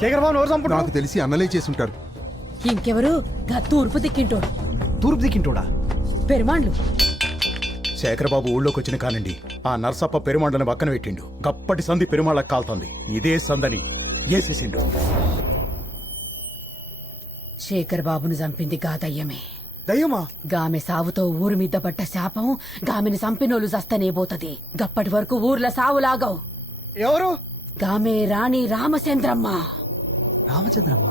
శేఖర్ బాబు ఎవరు చంపుడు? నాకు తెలిసి అన్నలే చేసుంటారు. ఇంకెవరు గా తూర్పు దిక్కింటోడు తూర్పు దిక్కింటోడా? పెరుమాండ్లు. శేఖరబాబు ఊళ్ళోకి వచ్చిన కానండి ఆ నర్సప్ప పెరుమాండని పక్కన పెట్టిండు. గప్పటి సంధి పెరుమాళ్ళకి కాల్తంది. ఇదే సందని ఏసేసిండు. శేఖర్ బాబును చంపింది గా దయ్యమే. దయ్యమా? గామె సావుతో ఊరు మీద పట్ట శాపం గామెని చంపినోళ్ళు చస్తనే పోతది. గప్పటి వరకు ఊర్ల సావులాగవు. ఎవరు? గామే రాణి రామచంద్రమ్మ. రామచంద్రమ్మ?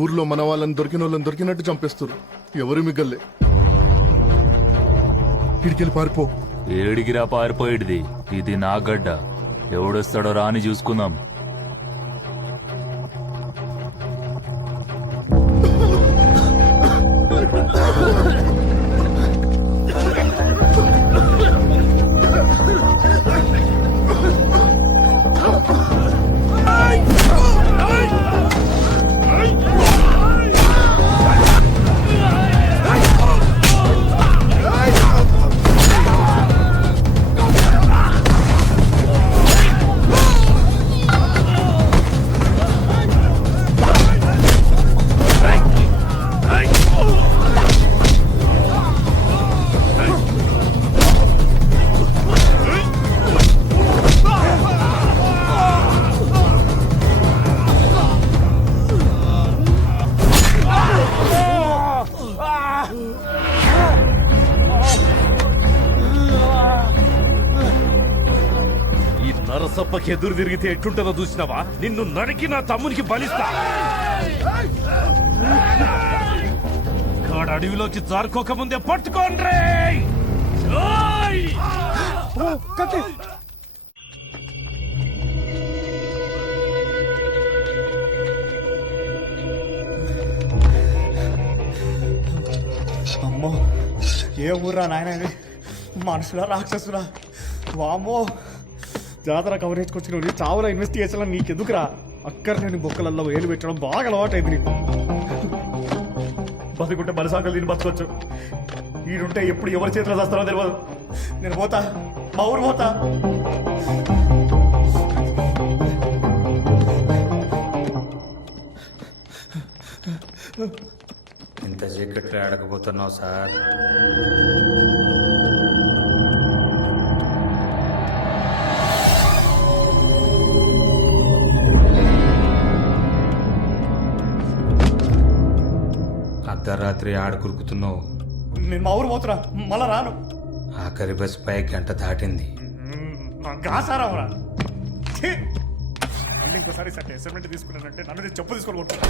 ఊర్లో మన వాళ్ళని దొరికిన వాళ్ళని దొరికినట్టు చంపేస్తారు. ఎవరు మిగల్లే. ఇడికెళ్ళి పారిపో. ఏడిగిరా పారిపోయేటిది? ఇది నా గడ్డ. ఎవడొస్తాడో రాని చూసుకుందాం. నరసప్పకి ఎదురు తిరిగితే ఎట్లుంటుందో చూసినావా? నిన్ను నరికి నా తమ్మునికి బలిస్తా. కాడ అడవిలోకి జారుకోక ముందే పట్టుకోండి. అమ్మో, ఏ ఊర్రా నాయన ఇది? మనుషులా రాక్షసులా? వామ్మో, జాతర కవరేజ్ కొచ్చిన చావుల ఇన్వెస్టిగేషన్ నీకెందుకురా? అక్కర్లేని బొక్కలల్లో వేలు పెట్టడం బాగా అలవాటైంది నీకు. బతుకుంటే బలసాకలు దీన్ని బతకొచ్చు. ఈడుంటే ఎప్పుడు ఎవరి చేతిలో చేస్తారో తెలియదు. నేను పోతా, మా ఊరు పోతా. ఇంత చీకట్లో ఆడకపోతున్నావు సార్? అర్ధరాత్రి ఆడ కురుకుతున్నావు. నేను మా ఊరు పోతున్నా, మళ్ళా రాను. ఆఖరి బస్ పై గంట దాటింది. గాసారావురా. మళ్ళీ ఇంకోసారి అసైన్మెంట్ తీసుకున్నానంటే నన్ను చెప్పు తీసుకొని కొట్టుకుంటా.